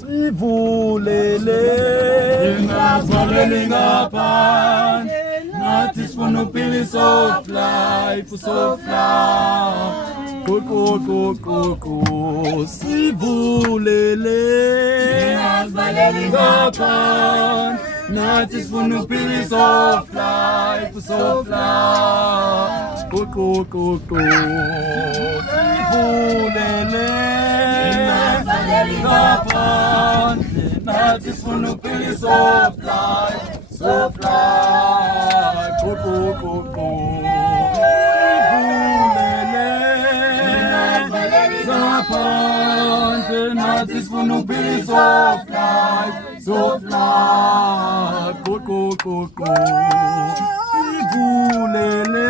sivulele ingazaleli ngaphandle nathi sifuna uphila soft life sivulele ingazaleli ngaphandle nathi sifuna uphila soft life sivulele ingazaleli ngaphandle nathi sifuna uphila soft life ngaphandle nathi sifuna uphila soft life sivulele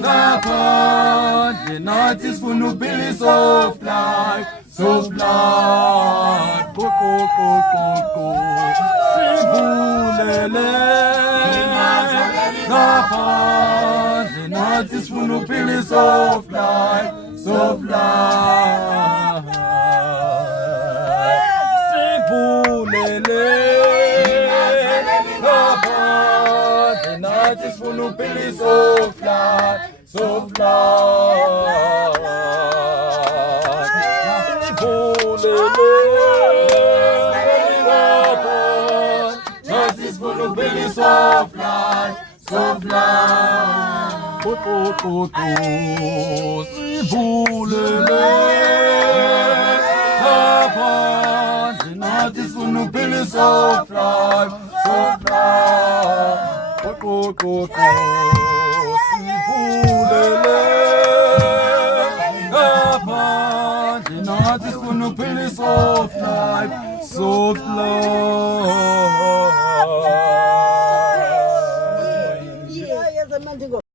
ngaphandle nathi sifuna uphila soft life sivulele ngaphandle nathi sifuna uphila soft life sivulele ngaphandle nathi sifuna uphila soft life soft life sivulele ngaphandle nathi sifuna uphila soft life sivulele ngaphandle nathi sifuna uphila soft life